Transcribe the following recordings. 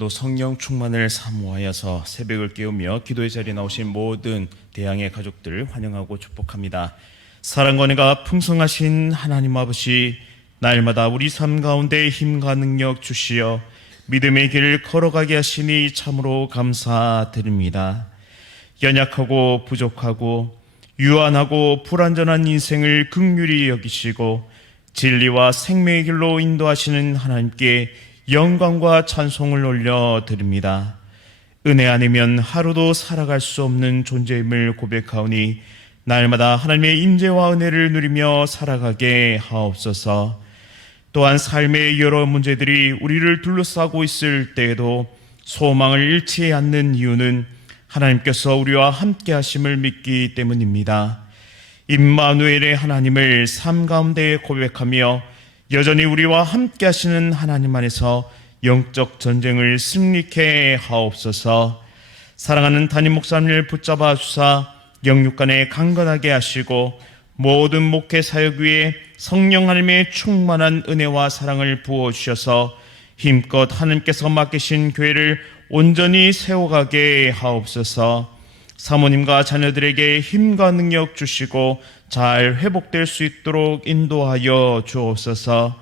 오늘도 성령 충만을 사모하여서 새벽을 깨우며 기도의 자리에 나오신 모든 대양의 가족들 환영하고 축복합니다. 사랑과 은혜가 풍성하신 하나님 아버지, 날마다 우리 삶 가운데 힘과 능력 주시어 믿음의 길을 걸어가게 하시니 참으로 감사드립니다. 연약하고 부족하고 유한하고 불완전한 인생을 긍휼히 여기시고 진리와 생명의 길로 인도하시는 하나님께 영광과 찬송을 올려드립니다. 은혜 아니면 하루도 살아갈 수 없는 존재임을 고백하오니 날마다 하나님의 인재와 은혜를 누리며 살아가게 하옵소서. 또한 삶의 여러 문제들이 우리를 둘러싸고 있을 때에도 소망을 잃지 않는 이유는 하나님께서 우리와 함께 하심을 믿기 때문입니다. 임마누엘의 하나님을 삶 가운데 고백하며 여전히 우리와 함께 하시는 하나님 안에서 영적 전쟁을 승리케 하옵소서. 사랑하는 담임 목사님을 붙잡아 주사 영육간에 강건하게 하시고 모든 목회 사역 위에 성령 하나님의 충만한 은혜와 사랑을 부어주셔서 힘껏 하나님께서 맡기신 교회를 온전히 세워가게 하옵소서. 사모님과 자녀들에게 힘과 능력 주시고 잘 회복될 수 있도록 인도하여 주옵소서.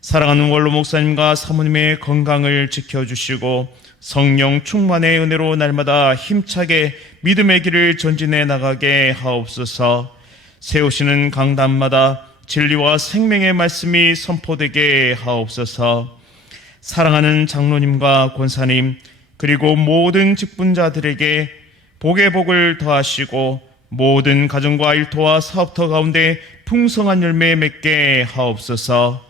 사랑하는 원로 목사님과 사모님의 건강을 지켜주시고 성령 충만의 은혜로 날마다 힘차게 믿음의 길을 전진해 나가게 하옵소서. 세우시는 강단마다 진리와 생명의 말씀이 선포되게 하옵소서. 사랑하는 장로님과 권사님 그리고 모든 직분자들에게 복의 복을 더하시고 모든 가정과 일터와 사업터 가운데 풍성한 열매 맺게 하옵소서.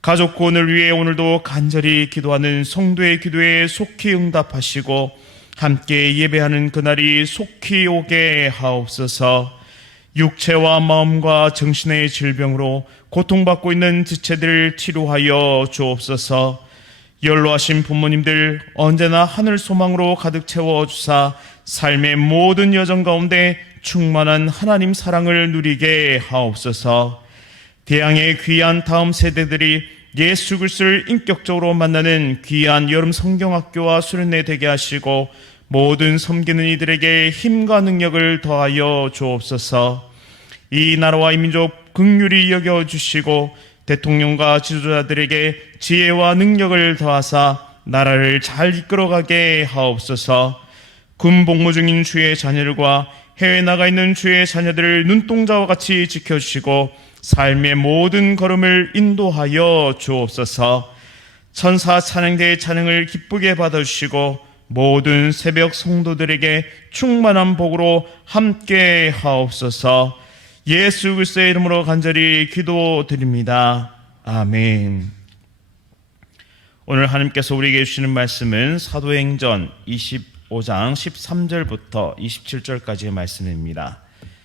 가족 구원을 위해 오늘도 간절히 기도하는 성도의 기도에 속히 응답하시고 함께 예배하는 그날이 속히 오게 하옵소서. 육체와 마음과 정신의 질병으로 고통받고 있는 지체들을 치료하여 주옵소서. 연로하신 부모님들 언제나 하늘 소망으로 가득 채워주사 삶의 모든 여정 가운데 충만한 하나님 사랑을 누리게 하옵소서. 대양의 귀한 다음 세대들이 예수 그리스도를 인격적으로 만나는 귀한 여름 성경학교와 수련회 되게 하시고 모든 섬기는 이들에게 힘과 능력을 더하여 주옵소서. 이 나라와 이 민족 긍휼히 여겨주시고 대통령과 지도자들에게 지혜와 능력을 더하사 나라를 잘 이끌어가게 하옵소서. 군 복무 중인 주의 자녀들과 해외 나가 있는 주의 자녀들을 눈동자와 같이 지켜주시고 삶의 모든 걸음을 인도하여 주옵소서. 천사 찬양대의 찬양을 기쁘게 받아주시고 모든 새벽 성도들에게 충만한 복으로 함께 하옵소서. 예수 그리스도의 이름으로 간절히 기도드립니다. 아멘. 오늘 하나님께서 우리에게 주시는 말씀은 사도행전 25장 13절부터 27절까지의 말씀입니다.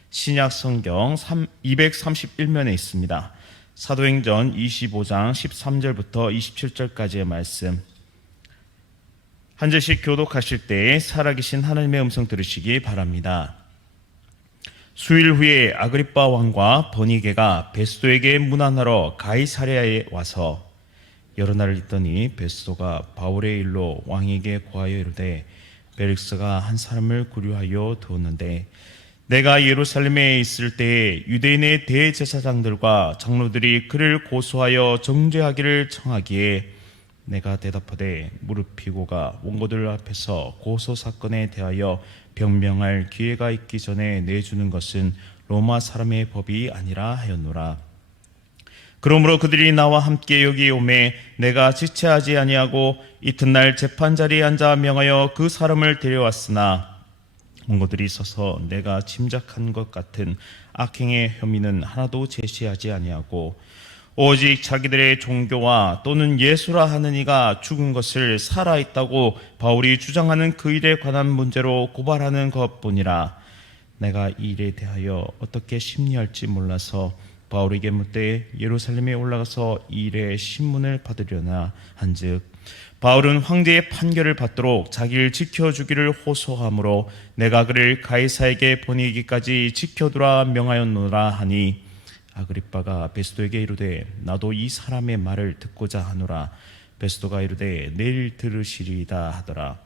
신약 성경 231면에 있습니다. 사도행전 25장 13절부터 27절까지의 말씀. 한 절씩 교독하실 때 살아계신 하나님의 음성 들으시기 바랍니다. 수일 후에 아그리빠 왕과 버니게가 베스도에게 문안하러 가이사랴에 와서 여러 날을 있더니 베스도가 바울의 일로 왕에게 고하여 이르되 벨릭스가 한 사람을 구류하여 두었는데 내가 예루살렘에 있을 때에 유대인의 대제사장들과 장로들이 그를 고소하여 정죄하기를 청하기에 내가 대답하되 무릎 피고가 원고들 앞에서 고소 사건에 대하여 변명할 기회가 있기 전에 내주는 것은 로마 사람의 법이 아니라 하였노라. 그러므로 그들이 나와 함께 여기 오매 내가 지체하지 아니하고 이튿날 재판 자리에 앉아 명하여 그 사람을 데려왔으나 원고들이 서서 내가 짐작한 것 같은 악행의 혐의는 하나도 제시하지 아니하고 오직 자기들의 종교와 또는 예수라 하는 이가 죽은 것을 살아있다고 바울이 주장하는 그 일에 관한 문제로 고발하는 것뿐이라. 내가 이 일에 대하여 어떻게 심리할지 몰라서 바울에게 묻되 예루살렘에 올라가서 이 일의 신문을 받으려나 한즉 바울은 황제의 판결을 받도록 자기를 지켜주기를 호소하므로 내가 그를 가이사에게 보내기까지 지켜두라 명하였노라 하니 아그리빠가 베스도에게 이르되 나도 이 사람의 말을 듣고자 하노라. 베스도가 이르되 내일 들으시리이다 하더라.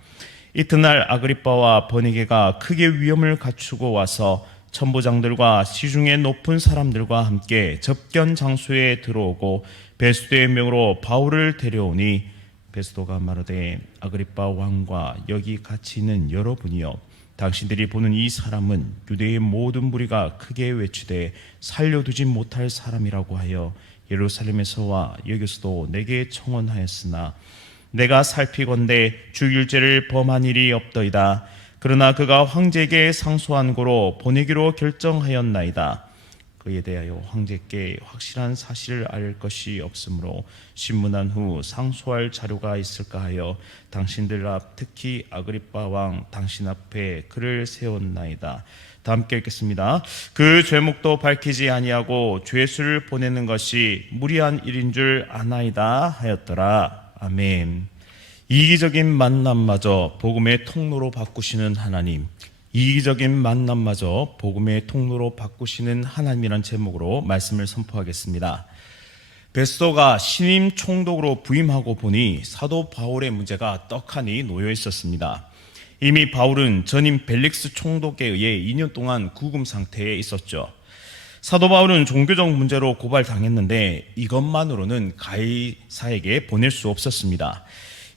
이튿날 아그리빠와 버니게가 크게 위험을 갖추고 와서 천부장들과 시중에 높은 사람들과 함께 접견 장소에 들어오고 베스도의 명으로 바울을 데려오니 베스도가 말하되 아그리빠 왕과 여기 같이 있는 여러분이여, 당신들이 보는 이 사람은 유대의 모든 무리가 크게 외치되 살려두지 못할 사람이라고 하여 예루살렘에서와 여기서도 내게 청원하였으나 내가 살피건대 죽일 죄를 범한 일이 없더이다. 그러나 그가 황제에게 상소한 고로 보내기로 결정하였나이다. 그에 대하여 황제께 확실한 사실을 알 것이 없으므로 신문한 후 상소할 자료가 있을까 하여 당신들 앞, 특히 아그리빠 왕 당신 앞에 그를 세웠나이다. 다 함께 읽겠습니다. 그 죄목도 밝히지 아니하고 죄수를 보내는 것이 무리한 일인 줄 아나이다 하였더라. 아멘. 이기적인 만남마저 복음의 통로로 바꾸시는 하나님, 이기적인 만남마저 복음의 통로로 바꾸시는 하나님이란 제목으로 말씀을 선포하겠습니다. 베스도가 신임 총독으로 부임하고 보니 사도 바울의 문제가 떡하니 놓여 있었습니다. 이미 바울은 전임 벨릭스 총독에 의해 2년 동안 구금 상태에 있었죠. 사도 바울은 종교적 문제로 고발당했는데 이것만으로는 가이사에게 보낼 수 없었습니다.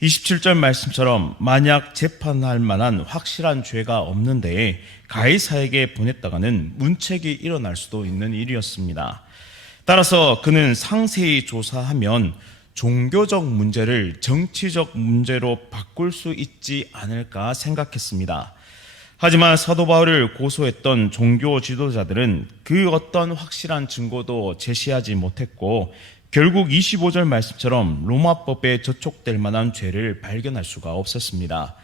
27절 말씀처럼 만약 재판할 만한 확실한 죄가 없는데 가이사에게 보냈다가는 문책이 일어날 수도 있는 일이었습니다. 따라서 그는 상세히 조사하면 종교적 문제를 정치적 문제로 바꿀 수 있지 않을까 생각했습니다. 하지만 사도 바울을 고소했던 종교 지도자들은 그 어떤 확실한 증거도 제시하지 못했고 결국 25절 말씀처럼 로마법에 저촉될 만한 죄를 발견할 수가 없었습니다.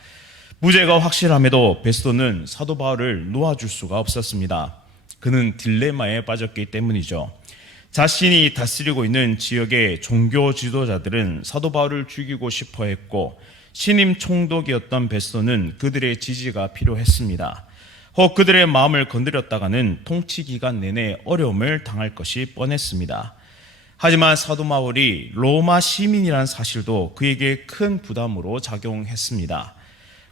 무죄가 확실함에도 베스도는 사도 바울을 놓아줄 수가 없었습니다. 그는 딜레마에 빠졌기 때문이죠. 자신이 다스리고 있는 지역의 종교 지도자들은 사도 바울을 죽이고 싶어 했고 신임 총독이었던 베스도는 그들의 지지가 필요했습니다. 혹 그들의 마음을 건드렸다가는 통치 기간 내내 어려움을 당할 것이 뻔했습니다. 하지만 사도 바울이 로마 시민이라는 사실도 그에게 큰 부담으로 작용했습니다.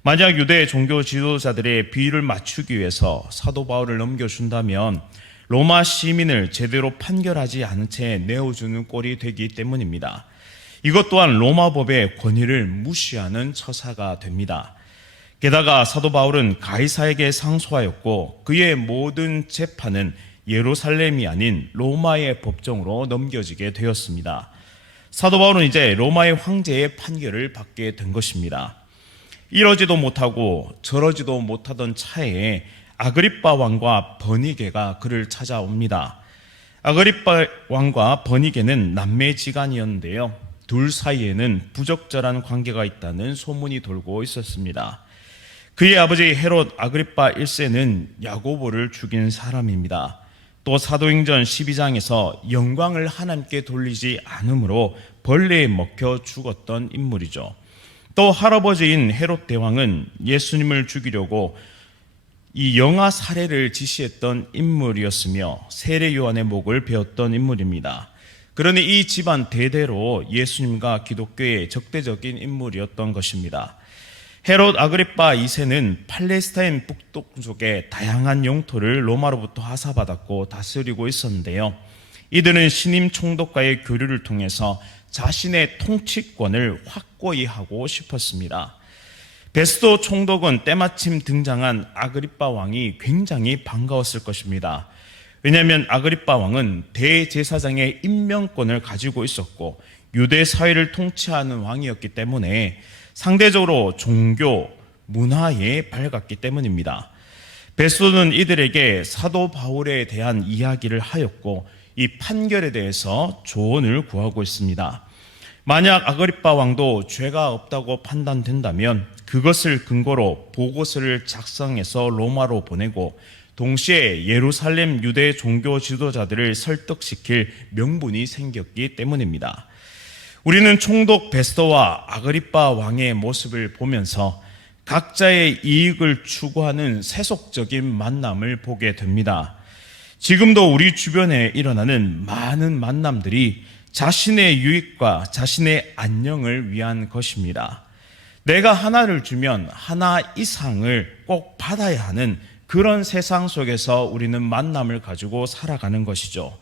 만약 유대 종교 지도자들의 비위를 맞추기 위해서 사도 바울을 넘겨준다면 로마 시민을 제대로 판결하지 않은 채 내어주는 꼴이 되기 때문입니다. 이것 또한 로마법의 권위를 무시하는 처사가 됩니다. 게다가 사도 바울은 가이사에게 상소하였고 그의 모든 재판은 예루살렘이 아닌 로마의 법정으로 넘겨지게 되었습니다. 사도 바울은 이제 로마의 황제의 판결을 받게 된 것입니다. 이러지도 못하고 저러지도 못하던 차에 아그리빠 왕과 버니게가 그를 찾아옵니다. 아그리빠 왕과 버니게는 남매지간이었는데요. 둘 사이에는 부적절한 관계가 있다는 소문이 돌고 있었습니다. 그의 아버지 헤롯 아그리빠 1세는 야고보를 죽인 사람입니다. 또 사도행전 12장에서 영광을 하나님께 돌리지 않으므로 벌레에 먹혀 죽었던 인물이죠. 또 할아버지인 헤롯 대왕은 예수님을 죽이려고 이 영아 살해를 지시했던 인물이었으며 세례 요한의 목을 베었던 인물입니다. 그러니 이 집안 대대로 예수님과 기독교의 적대적인 인물이었던 것입니다. 헤롯 아그리빠 2세는 팔레스타인 북동쪽의 다양한 영토를 로마로부터 하사받았고 다스리고 있었는데요. 이들은 신임 총독과의 교류를 통해서 자신의 통치권을 확고히 하고 싶었습니다. 베스도 총독은 때마침 등장한 아그리빠 왕이 굉장히 반가웠을 것입니다. 왜냐하면 아그리빠 왕은 대제사장의 임명권을 가지고 있었고 유대 사회를 통치하는 왕이었기 때문에 상대적으로 종교, 문화에 밝았기 때문입니다. 베스도는 이들에게 사도 바울에 대한 이야기를 하였고 이 판결에 대해서 조언을 구하고 있습니다. 만약 아그리빠 왕도 죄가 없다고 판단된다면 그것을 근거로 보고서를 작성해서 로마로 보내고 동시에 예루살렘 유대 종교 지도자들을 설득시킬 명분이 생겼기 때문입니다. 우리는 총독 베스도와 아그리빠 왕의 모습을 보면서 각자의 이익을 추구하는 세속적인 만남을 보게 됩니다. 지금도 우리 주변에 일어나는 많은 만남들이 자신의 유익과 자신의 안녕을 위한 것입니다. 내가 하나를 주면 하나 이상을 꼭 받아야 하는 그런 세상 속에서 우리는 만남을 가지고 살아가는 것이죠.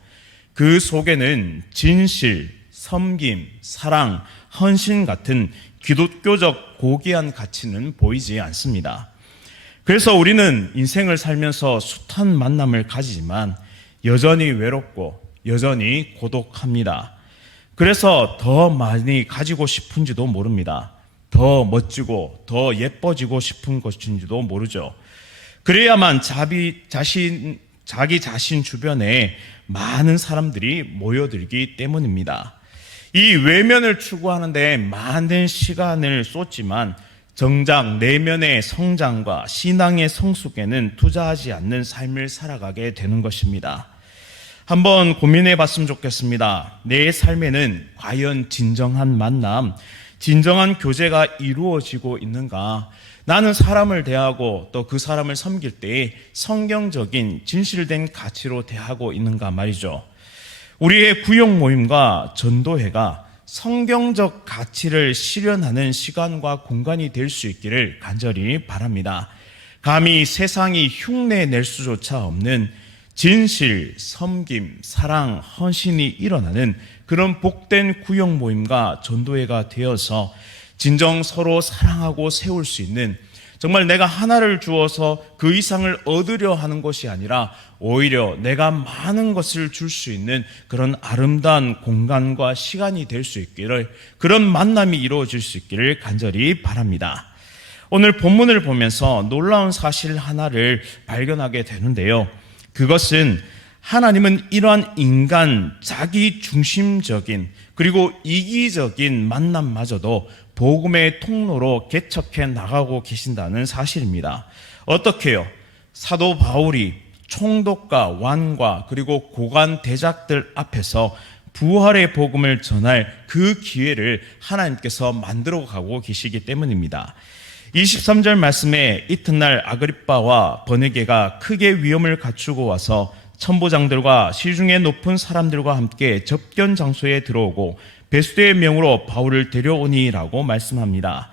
그 속에는 진실, 섬김, 사랑, 헌신 같은 기독교적 고귀한 가치는 보이지 않습니다. 그래서 우리는 인생을 살면서 숱한 만남을 가지지만 여전히 외롭고 여전히 고독합니다. 그래서 더 많이 가지고 싶은지도 모릅니다. 더 멋지고 더 예뻐지고 싶은 것인지도 모르죠. 그래야만 자기 자신 주변에 많은 사람들이 모여들기 때문입니다. 이 외면을 추구하는데 많은 시간을 쏟지만 정작 내면의 성장과 신앙의 성숙에는 투자하지 않는 삶을 살아가게 되는 것입니다. 한번 고민해 봤으면 좋겠습니다. 내 삶에는 과연 진정한 만남, 진정한 교제가 이루어지고 있는가? 나는 사람을 대하고 또 그 사람을 섬길 때 성경적인 진실된 가치로 대하고 있는가 말이죠. 우리의 구역 모임과 전도회가 성경적 가치를 실현하는 시간과 공간이 될 수 있기를 간절히 바랍니다. 감히 세상이 흉내낼 수조차 없는 진실, 섬김, 사랑, 헌신이 일어나는 그런 복된 구역 모임과 전도회가 되어서 진정 서로 사랑하고 세울 수 있는, 정말 내가 하나를 주어서 그 이상을 얻으려 하는 것이 아니라 오히려 내가 많은 것을 줄 수 있는 그런 아름다운 공간과 시간이 될 수 있기를, 그런 만남이 이루어질 수 있기를 간절히 바랍니다. 오늘 본문을 보면서 놀라운 사실 하나를 발견하게 되는데요. 그것은 하나님은 이러한 인간 자기 중심적인 그리고 이기적인 만남마저도 복음의 통로로 개척해 나가고 계신다는 사실입니다. 어떻게요? 사도 바울이 총독과 왕과 그리고 고관 대작들 앞에서 부활의 복음을 전할 그 기회를 하나님께서 만들어 가고 계시기 때문입니다. 23절 말씀에 이튿날 아그리빠와 버느게가 크게 위험을 갖추고 와서 천부장들과 시중에 높은 사람들과 함께 접견 장소에 들어오고 베스도의 명으로 바울을 데려오니라고 말씀합니다.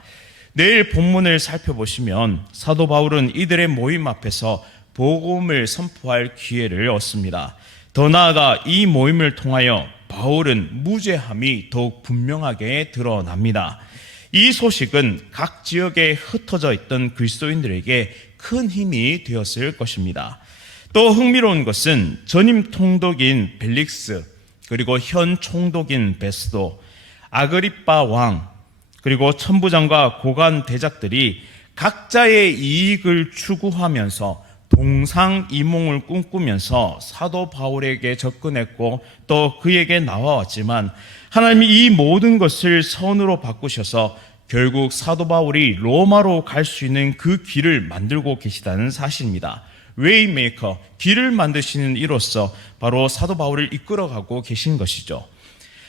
내일 본문을 살펴보시면 사도 바울은 이들의 모임 앞에서 복음을 선포할 기회를 얻습니다. 더 나아가 이 모임을 통하여 바울은 무죄함이 더욱 분명하게 드러납니다. 이 소식은 각 지역에 흩어져 있던 그리스도인들에게 큰 힘이 되었을 것입니다. 또 흥미로운 것은 전임 통독인 벨릭스, 그리고 현 총독인 베스도, 아그리빠 왕, 그리고 천부장과 고관 대작들이 각자의 이익을 추구하면서 동상이몽을 꿈꾸면서 사도 바울에게 접근했고 또 그에게 나와왔지만 하나님이 이 모든 것을 선으로 바꾸셔서 결국 사도 바울이 로마로 갈 수 있는 그 길을 만들고 계시다는 사실입니다. 웨이메이커, 길을 만드시는 이로써 바로 사도 바울을 이끌어가고 계신 것이죠.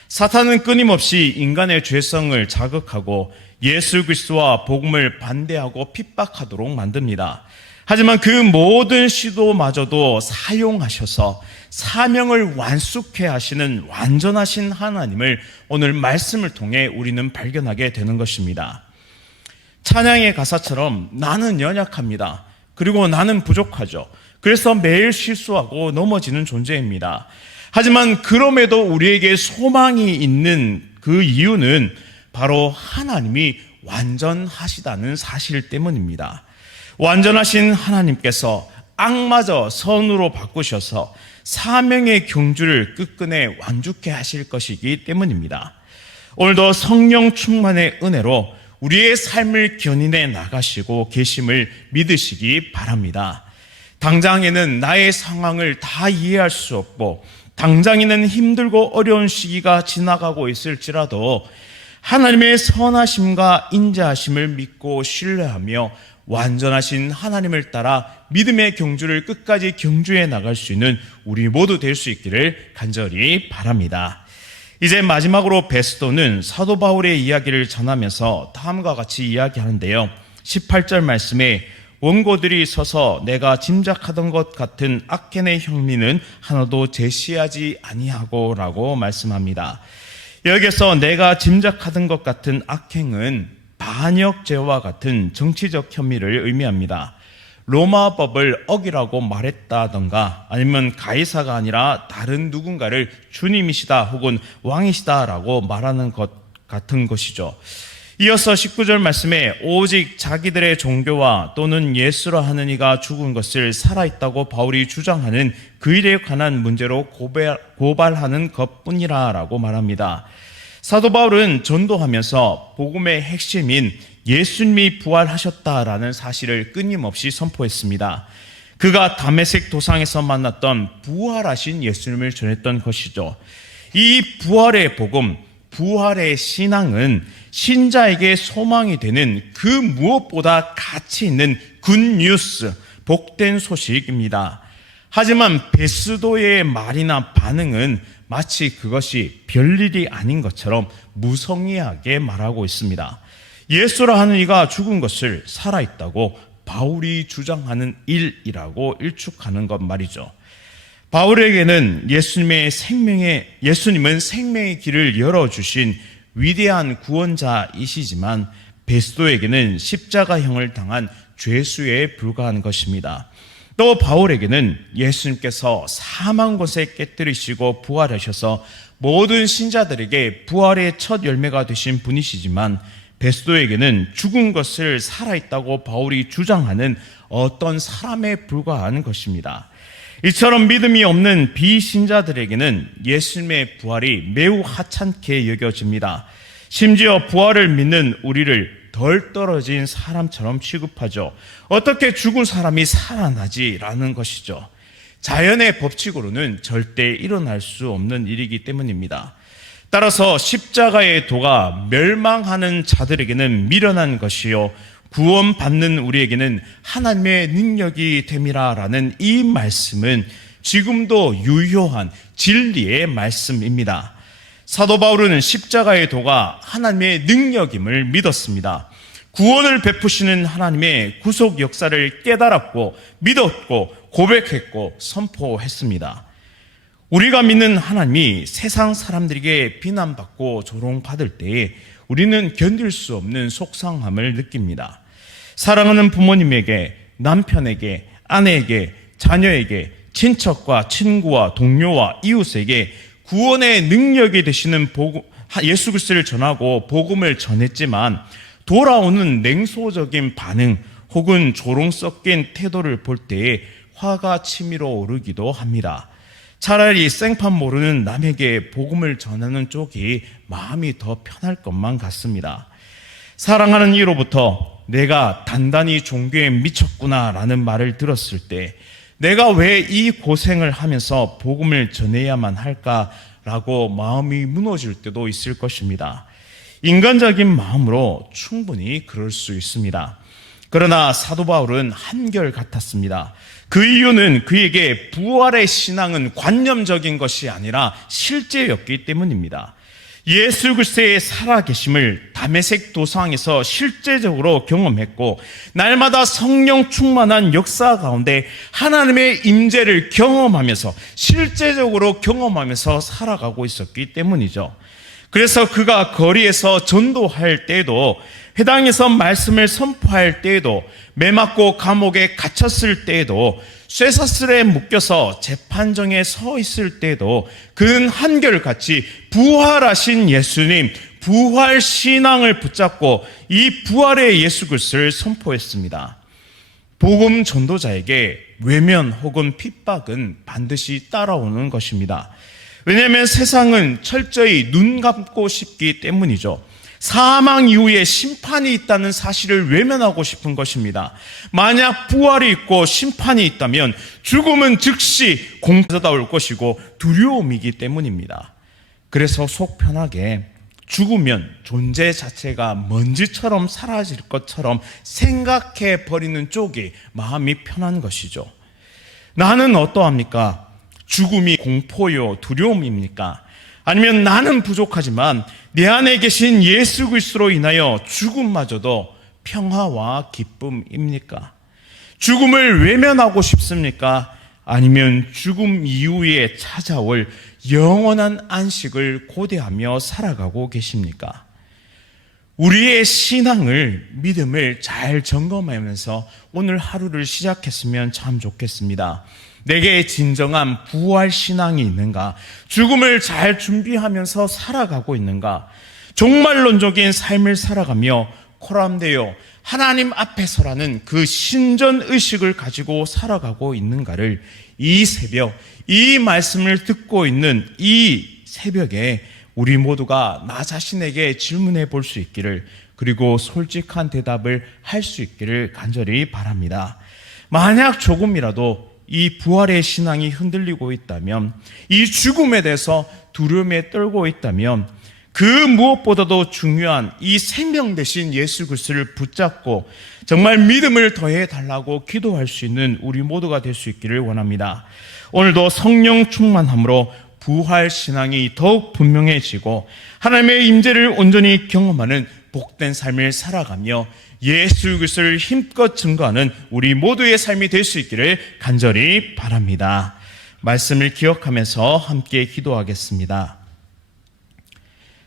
사탄은 끊임없이 인간의 죄성을 자극하고 예수 그리스도와 복음을 반대하고 핍박하도록 만듭니다. 하지만 그 모든 시도마저도 사용하셔서 사명을 완숙해 하시는 완전하신 하나님을 오늘 말씀을 통해 우리는 발견하게 되는 것입니다. 찬양의 가사처럼 나는 연약합니다. 그리고 나는 부족하죠. 그래서 매일 실수하고 넘어지는 존재입니다. 하지만 그럼에도 우리에게 소망이 있는 그 이유는 바로 하나님이 완전하시다는 사실 때문입니다. 완전하신 하나님께서 악마저 선으로 바꾸셔서 사명의 경주를 끝끝내 완주케 하실 것이기 때문입니다. 오늘도 성령 충만의 은혜로 우리의 삶을 견인해 나가시고 계심을 믿으시기 바랍니다. 당장에는 나의 상황을 다 이해할 수 없고 당장에는 힘들고 어려운 시기가 지나가고 있을지라도 하나님의 선하심과 인자하심을 믿고 신뢰하며 완전하신 하나님을 따라 믿음의 경주를 끝까지 경주해 나갈 수 있는 우리 모두 될 수 있기를 간절히 바랍니다. 이제 마지막으로 베스도는 사도 바울의 이야기를 전하면서 다음과 같이 이야기하는데요. 18절 말씀에 원고들이 서서 내가 짐작하던 것 같은 악행의 혐의는 하나도 제시하지 아니하고라고 말씀합니다. 여기서 내가 짐작하던 것 같은 악행은 반역죄와 같은 정치적 혐의를 의미합니다. 로마 법을 어기라고 말했다던가 아니면 가이사가 아니라 다른 누군가를 주님이시다 혹은 왕이시다라고 말하는 것 같은 것이죠. 이어서 19절 말씀에 오직 자기들의 종교와 또는 예수라 하는 이가 죽은 것을 살아있다고 바울이 주장하는 그 일에 관한 문제로 고발하는 것뿐이라 라고 말합니다. 사도 바울은 전도하면서 복음의 핵심인 예수님이 부활하셨다라는 사실을 끊임없이 선포했습니다. 그가 다메섹 도상에서 만났던 부활하신 예수님을 전했던 것이죠. 이 부활의 복음, 부활의 신앙은 신자에게 소망이 되는 그 무엇보다 가치 있는 굿뉴스, 복된 소식입니다. 하지만 베스도의 말이나 반응은 마치 그것이 별일이 아닌 것처럼 무성의하게 말하고 있습니다. 예수라 하는 이가 죽은 것을 살아있다고 바울이 주장하는 일이라고 일축하는 것 말이죠. 바울에게는 예수님은 생명의 길을 열어주신 위대한 구원자이시지만 베스도에게는 십자가형을 당한 죄수에 불과한 것입니다. 또 바울에게는 예수님께서 사망 곳에 깨뜨리시고 부활하셔서 모든 신자들에게 부활의 첫 열매가 되신 분이시지만 베스도에게는 죽은 것을 살아있다고 바울이 주장하는 어떤 사람에 불과한 것입니다. 이처럼 믿음이 없는 비신자들에게는 예수님의 부활이 매우 하찮게 여겨집니다. 심지어 부활을 믿는 우리를 덜 떨어진 사람처럼 취급하죠. 어떻게 죽은 사람이 살아나지라는 것이죠. 자연의 법칙으로는 절대 일어날 수 없는 일이기 때문입니다. 따라서 십자가의 도가 멸망하는 자들에게는 미련한 것이요 구원받는 우리에게는 하나님의 능력이 됨이라라는 이 말씀은 지금도 유효한 진리의 말씀입니다. 사도 바울은 십자가의 도가 하나님의 능력임을 믿었습니다. 구원을 베푸시는 하나님의 구속 역사를 깨달았고 믿었고 고백했고 선포했습니다. 우리가 믿는 하나님이 세상 사람들에게 비난받고 조롱받을 때에 우리는 견딜 수 없는 속상함을 느낍니다. 사랑하는 부모님에게, 남편에게, 아내에게, 자녀에게, 친척과 친구와 동료와 이웃에게 구원의 능력이 되시는 예수 그리스도를 전하고 복음을 전했지만 돌아오는 냉소적인 반응 혹은 조롱 섞인 태도를 볼 때에 화가 치밀어 오르기도 합니다. 차라리 생판 모르는 남에게 복음을 전하는 쪽이 마음이 더 편할 것만 같습니다. 사랑하는 이로부터 내가 단단히 종교에 미쳤구나라는 말을 들었을 때 내가 왜 이 고생을 하면서 복음을 전해야만 할까라고 마음이 무너질 때도 있을 것입니다. 인간적인 마음으로 충분히 그럴 수 있습니다. 그러나 사도 바울은 한결같았습니다. 그 이유는 그에게 부활의 신앙은 관념적인 것이 아니라 실제였기 때문입니다. 예수 그리스도의 살아계심을 다메섹 도상에서 실제적으로 경험했고 날마다 성령 충만한 역사 가운데 하나님의 임재를 경험하면서 실제적으로 경험하면서 살아가고 있었기 때문이죠. 그래서 그가 거리에서 전도할 때에도 회당에서 말씀을 선포할 때에도 매 맞고 감옥에 갇혔을 때에도 쇠사슬에 묶여서 재판정에 서 있을 때에도 그는 한결같이 부활하신 예수님, 부활 신앙을 붙잡고 이 부활의 예수 그리스도를 선포했습니다. 복음 전도자에게 외면 혹은 핍박은 반드시 따라오는 것입니다. 왜냐하면 세상은 철저히 눈 감고 싶기 때문이죠. 사망 이후에 심판이 있다는 사실을 외면하고 싶은 것입니다. 만약 부활이 있고 심판이 있다면 죽음은 즉시 공포가 올 것이고 두려움이기 때문입니다. 그래서 속 편하게 죽으면 존재 자체가 먼지처럼 사라질 것처럼 생각해 버리는 쪽이 마음이 편한 것이죠. 나는 어떠합니까? 죽음이 공포요, 두려움입니까? 아니면 나는 부족하지만 내 안에 계신 예수 그리스도로 인하여 죽음마저도 평화와 기쁨입니까? 죽음을 외면하고 싶습니까? 아니면 죽음 이후에 찾아올 영원한 안식을 고대하며 살아가고 계십니까? 우리의 신앙을, 믿음을 잘 점검하면서 오늘 하루를 시작했으면 참 좋겠습니다. 내게 진정한 부활 신앙이 있는가? 죽음을 잘 준비하면서 살아가고 있는가? 종말론적인 삶을 살아가며 코람데요, 하나님 앞에서라는 그 신전의식을 가지고 살아가고 있는가를 이 새벽, 이 말씀을 듣고 있는 이 새벽에 우리 모두가 나 자신에게 질문해 볼 수 있기를, 그리고 솔직한 대답을 할 수 있기를 간절히 바랍니다. 만약 조금이라도 이 부활의 신앙이 흔들리고 있다면, 이 죽음에 대해서 두려움에 떨고 있다면, 그 무엇보다도 중요한 이 생명 대신 예수 그리스도를 붙잡고 정말 믿음을 더해 달라고 기도할 수 있는 우리 모두가 될 수 있기를 원합니다. 오늘도 성령 충만함으로 부활 신앙이 더욱 분명해지고 하나님의 임재를 온전히 경험하는 복된 삶을 살아가며 예수 그리스도를 힘껏 증거하는 우리 모두의 삶이 될 수 있기를 간절히 바랍니다. 말씀을 기억하면서 함께 기도하겠습니다.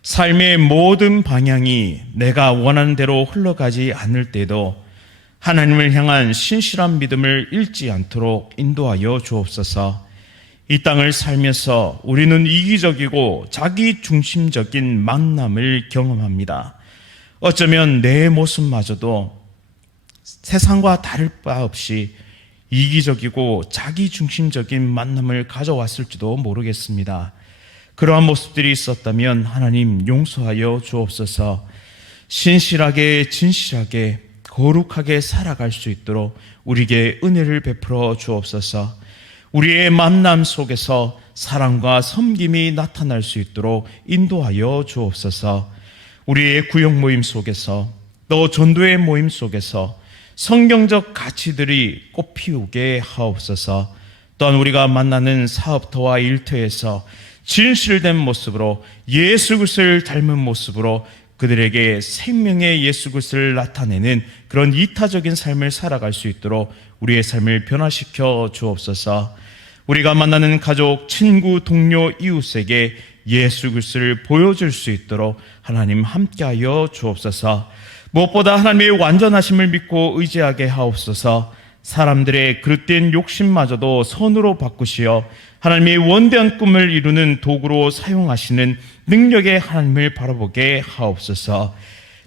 삶의 모든 방향이 내가 원하는 대로 흘러가지 않을 때도 하나님을 향한 신실한 믿음을 잃지 않도록 인도하여 주옵소서. 이 땅을 살면서 우리는 이기적이고 자기중심적인 만남을 경험합니다. 어쩌면 내 모습마저도 세상과 다를 바 없이 이기적이고 자기중심적인 만남을 가져왔을지도 모르겠습니다. 그러한 모습들이 있었다면 하나님 용서하여 주옵소서. 신실하게 진실하게 거룩하게 살아갈 수 있도록 우리에게 은혜를 베풀어 주옵소서. 우리의 만남 속에서 사랑과 섬김이 나타날 수 있도록 인도하여 주옵소서. 우리의 구역 모임 속에서 또 전도의 모임 속에서 성경적 가치들이 꽃피우게 하옵소서. 또한 우리가 만나는 사업터와 일터에서 진실된 모습으로 예수 그리스도를 닮은 모습으로 그들에게 생명의 예수 그리스도를 나타내는 그런 이타적인 삶을 살아갈 수 있도록 우리의 삶을 변화시켜 주옵소서. 우리가 만나는 가족, 친구, 동료, 이웃에게 예수 그리스도를 보여줄 수 있도록 하나님 함께하여 주옵소서. 무엇보다 하나님의 완전하심을 믿고 의지하게 하옵소서. 사람들의 그릇된 욕심마저도 선으로 바꾸시어 하나님의 원대한 꿈을 이루는 도구로 사용하시는 능력의 하나님을 바라보게 하옵소서.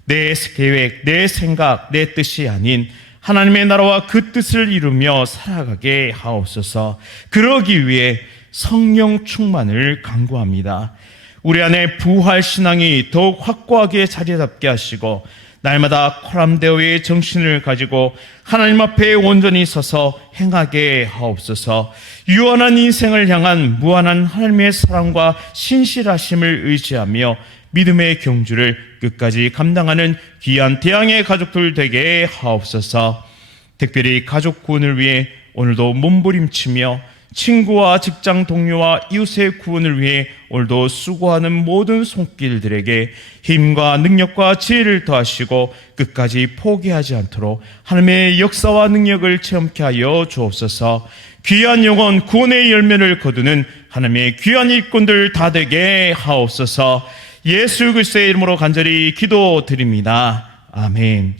내 계획, 내 생각, 내 뜻이 아닌 하나님의 나라와 그 뜻을 이루며 살아가게 하옵소서. 그러기 위해 성령 충만을 간구합니다. 우리 안에 부활 신앙이 더욱 확고하게 자리 잡게 하시고 날마다 코람데오의 정신을 가지고 하나님 앞에 온전히 서서 행하게 하옵소서. 유한한 인생을 향한 무한한 하나님의 사랑과 신실하심을 의지하며 믿음의 경주를 끝까지 감당하는 귀한 대양의 가족들 되게 하옵소서. 특별히 가족 구원을 위해 오늘도 몸부림치며 친구와 직장 동료와 이웃의 구원을 위해 오늘도 수고하는 모든 손길들에게 힘과 능력과 지혜를 더하시고 끝까지 포기하지 않도록 하나님의 역사와 능력을 체험케 하여 주옵소서. 귀한 영혼 구원의 열매를 거두는 하나님의 귀한 일꾼들 다 되게 하옵소서. 예수 그리스도의 이름으로 간절히 기도드립니다. 아멘.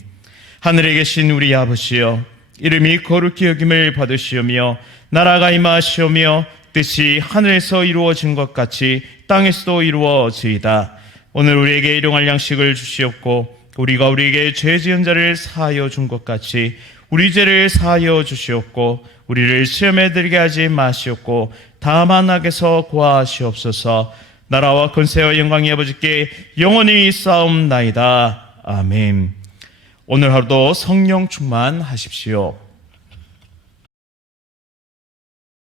하늘에 계신 우리 아버지여, 이름이 거룩히 여김을 받으시오며 나라가 임하시오며 뜻이 하늘에서 이루어진 것 같이 땅에서도 이루어지이다. 오늘 우리에게 일용할 양식을 주시옵고 우리가 우리에게 죄 지은 자를 사하여 준 것 같이 우리 죄를 사하여 주시옵고 우리를 시험에 들게 하지 마시옵고 다만 악에서 구하시옵소서. 나라와 권세와 영광이 아버지께 영원히 쌓옵나이다. 아멘. 오늘 하루도 성령 충만하십시오.